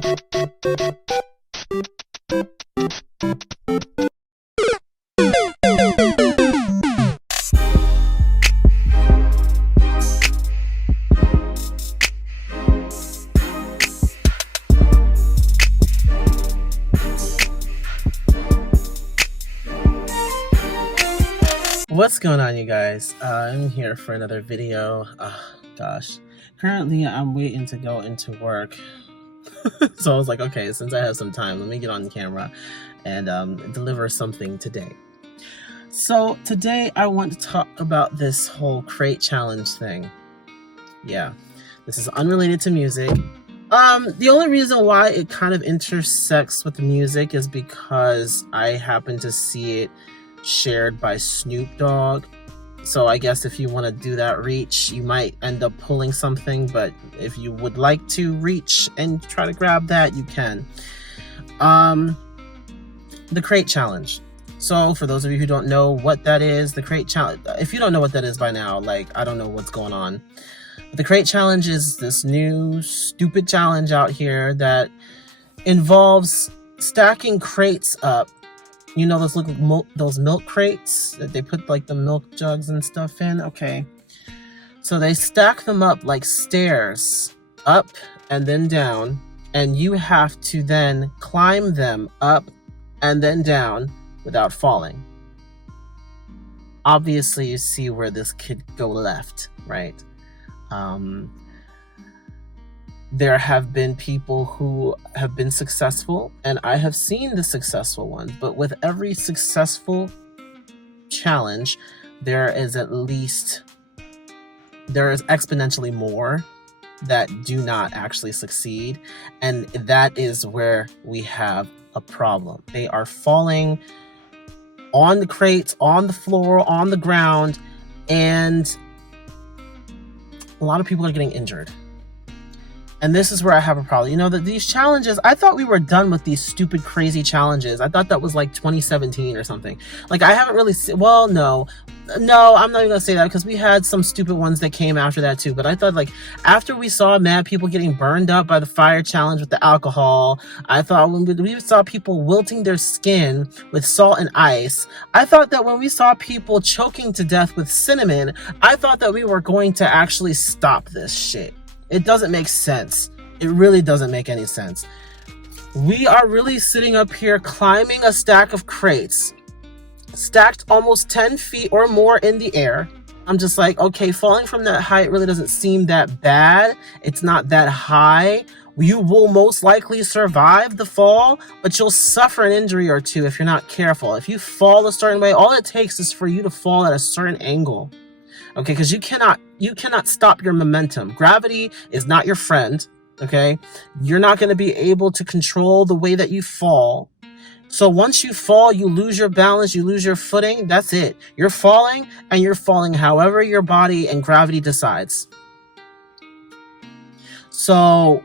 What's going on, you guys? I'm here for another video. Gosh, currently I'm waiting to go into work. So I was like, okay, since I have some time, let me get on camera and deliver something today. So today I want to talk about this whole crate challenge thing. Yeah, this is unrelated to music. The only reason why it kind of intersects with the music is because I happen to see it shared by Snoop Dogg. So I guess if you want to do that reach, you might end up pulling something, but if you would like to reach and try to grab that, you can. The crate challenge. So for those of you who don't know what that is, the crate challenge, if you don't know what that is by now, like, I don't know what's going on. But the crate challenge is this new stupid challenge out here that involves stacking crates up. You know, those milk crates that they put like the milk jugs and stuff in? Okay. So they stack them up like stairs, up and then down, and you have to then climb them up and then down without falling. Obviously, you see where this could go left, right? There have been people who have been successful, and I have seen the successful ones, but with every successful challenge, there is exponentially more that do not actually succeed, and that is where we have a problem. They are falling on the crates, on the floor, on the ground, and a lot of people are getting injured. And this is where I have a problem. You know, that these challenges, I thought we were done with these stupid, crazy challenges. I thought that was like 2017 or something. Like, I haven't really seen, well, no, I'm not even gonna say that, because we had some stupid ones that came after that too. But I thought, like, after we saw mad people getting burned up by the fire challenge with the alcohol, I thought when we saw people wilting their skin with salt and ice, I thought that when we saw people choking to death with cinnamon, I thought that we were going to actually stop this shit. It doesn't make sense. It really doesn't make any sense. We are really sitting up here climbing a stack of crates, stacked almost 10 feet or more in the air. I'm just like, okay, falling from that height really doesn't seem that bad. It's not that high. You will most likely survive the fall, but you'll suffer an injury or two if you're not careful. If you fall a certain way, all it takes is for you to fall at a certain angle. Okay, because you cannot stop your momentum. Gravity is not your friend, okay? You're not going to be able to control the way that you fall. So once you fall, you lose your balance, you lose your footing, that's it. You're falling, and you're falling however your body and gravity decides. So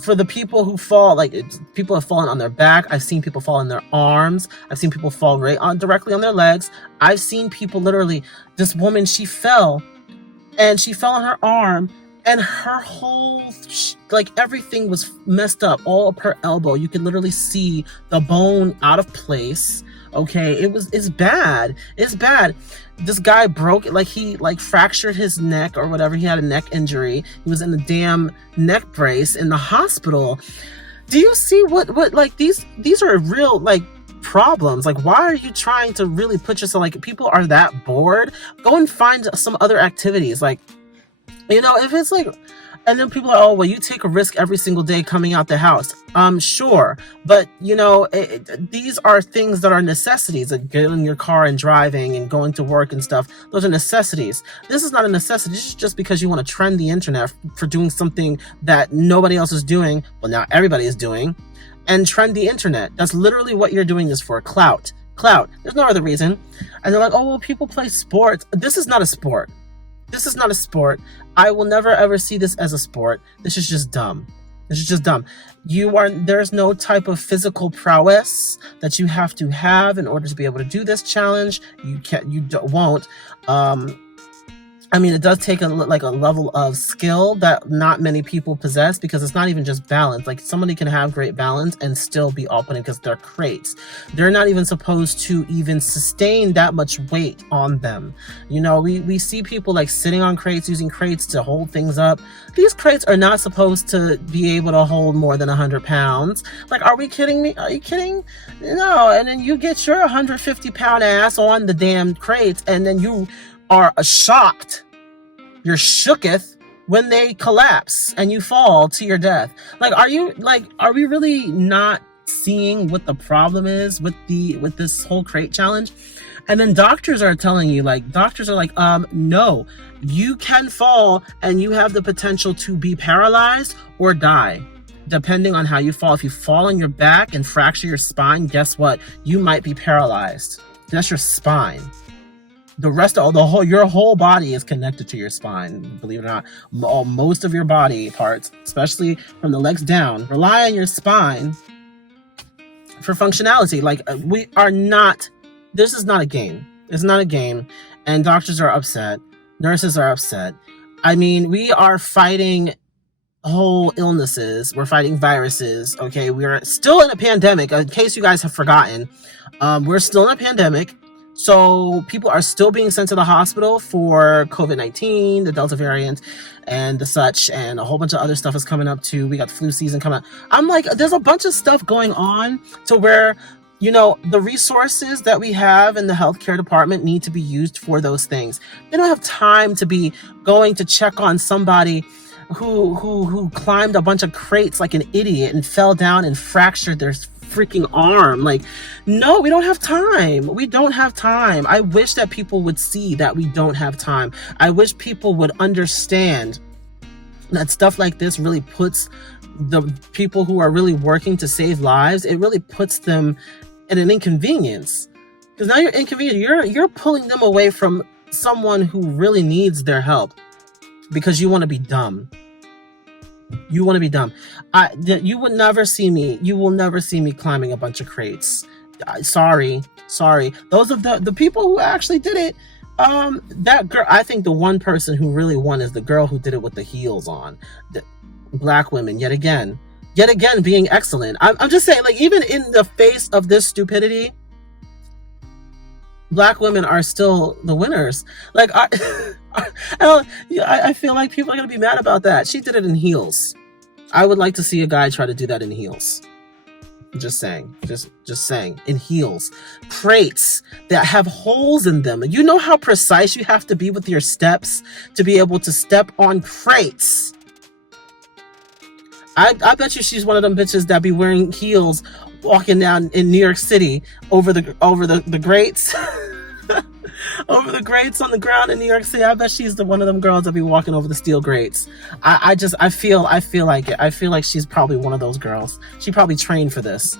for the people who fall, like, people have fallen on their back. I've seen people fall on their arms. I've seen people fall directly on their legs. I've seen people literally, this woman, she fell on her arm, and her whole, like, everything was messed up, all up her elbow. You could literally see the bone out of place. Okay, it's bad. It's bad. This guy broke, like, he fractured his neck or whatever. He had a neck injury. He was in the damn neck brace in the hospital. Do you see what like, these are real, like, problems. Like, why are you trying to really put yourself, like, people are that bored? Go and find some other activities. Like, you know, if it's like, and then people are, oh, well, you take a risk every single day coming out the house. Sure. But, you know, these are things that are necessities. Like getting in your car and driving and going to work and stuff. Those are necessities. This is not a necessity. This is just because you want to trend the internet for doing something that nobody else is doing. Well, now everybody is doing. And trend the internet. That's literally what you're doing this for. Clout. There's no other reason. And they're like, oh, well, people play sports. This is not a sport. This is not a sport. I will never ever see this as a sport. This is just dumb. There's no type of physical prowess that you have to have in order to be able to do this challenge. You won't. I mean, it does take a level of skill that not many people possess, because it's not even just balance. Like, somebody can have great balance and still be off-putting because they're crates. They're not even supposed to even sustain that much weight on them. You know, we see people like sitting on crates, using crates to hold things up. These crates are not supposed to be able to hold more than 100 pounds. Like, are we kidding me? Are you kidding? No. And then you get your 150-pound ass on the damn crates, and then you are shocked, you're shooketh when they collapse and you fall to your death. Like, are we really not seeing what the problem is with this whole crate challenge? And then doctors are telling you, like, no, you can fall and you have the potential to be paralyzed or die, depending on how you fall. If you fall on your back and fracture your spine, guess what? You might be paralyzed. That's your spine. The rest of your whole body is connected to your spine. Believe it or not, most of your body parts, especially from the legs down, rely on your spine for functionality. Like, this is not a game. It's not a game. And doctors are upset. Nurses are upset. I mean, we are fighting whole illnesses. We're fighting viruses. Okay. We're still in a pandemic. In case you guys have forgotten, we're still in a pandemic. So people are still being sent to the hospital for COVID-19, the Delta variant, and the such, and a whole bunch of other stuff is coming up too. We got the flu season coming up. I'm like, there's a bunch of stuff going on to where, you know, the resources that we have in the healthcare department need to be used for those things. They don't have time to be going to check on somebody who climbed a bunch of crates like an idiot and fell down and fractured their freaking arm. Like, no, we don't have time. We don't have time. I wish that people would see that we don't have time. I wish people would understand that stuff like this really puts the people who are really working to save lives, it really puts them in an inconvenience. Because now you're inconvenient. You're pulling them away from someone who really needs their help because you want to be dumb. You want to be dumb. You will never see me climbing a bunch of crates. Sorry. Those of the people who actually did it, that girl, I think the one person who really won is the girl who did it with the heels on. The black women, yet again being excellent. I'm just saying, like, even in the face of this stupidity, Black women are still the winners. Like, I feel like people are gonna be mad about that. She did it in heels. I would like to see a guy try to do that in heels. Just saying, just saying, in heels. Crates that have holes in them. You know how precise you have to be with your steps to be able to step on crates. I bet you she's one of them bitches that be wearing heels walking down in New York City over the grates. Over the grates on the ground in New York City. I bet she's one of them girls that be walking over the steel grates. I feel like it. I feel like she's probably one of those girls. She probably trained for this.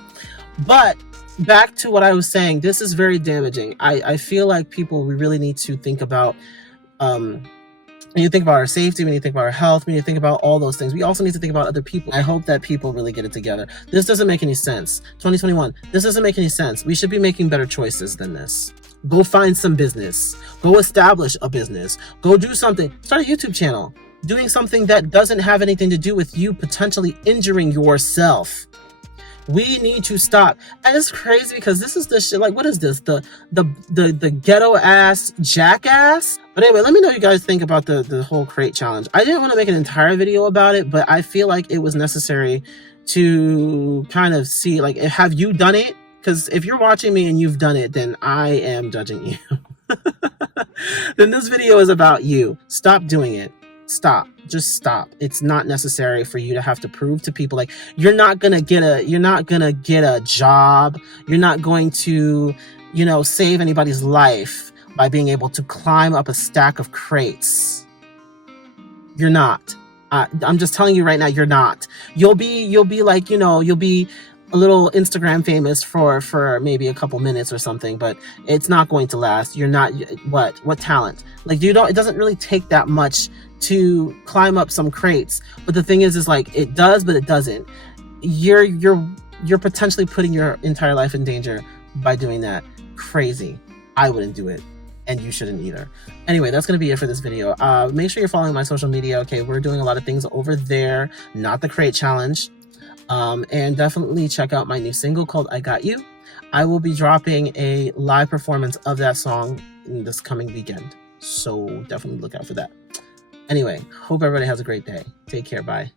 But back to what I was saying, this is very damaging. I feel like we really need to think about, when you think about our safety, when you think about our health, when you think about all those things, we also need to think about other people. I hope that people really get it together. This doesn't make any sense. 2021, this doesn't make any sense. We should be making better choices than this. Go find some business. Go establish a business. Go do something. Start a YouTube channel. Doing something that doesn't have anything to do with you potentially injuring yourself. We need to stop. And it's crazy because this is the shit. Like, what is this? The ghetto ass jackass? But anyway, let me know what you guys think about the whole crate challenge. I didn't want to make an entire video about it, but I feel like it was necessary to kind of see, like, have you done it? Because if you're watching me and you've done it, then I am judging you. Then this video is about you. Stop doing it. Stop. Just stop. It's not necessary for you to have to prove to people, like, you're not gonna get a job. You're not going to, save anybody's life by being able to climb up a stack of crates. You're not. I'm just telling you right now, you're not. You'll be like, you'll be a little Instagram famous for maybe a couple minutes or something, but it's not going to last. You're not, what talent? Like, it doesn't really take that much to climb up some crates. But the thing is like, it does, but it doesn't. You're potentially putting your entire life in danger by doing that. Crazy. I wouldn't do it. and you shouldn't either. Anyway, that's going to be it for this video. Make sure you're following my social media. Okay, we're doing a lot of things over there, not the crate challenge. And definitely check out my new single called I Got You. I will be dropping a live performance of that song in this coming weekend, so definitely look out for that. Anyway, hope everybody has a great day. Take care. Bye.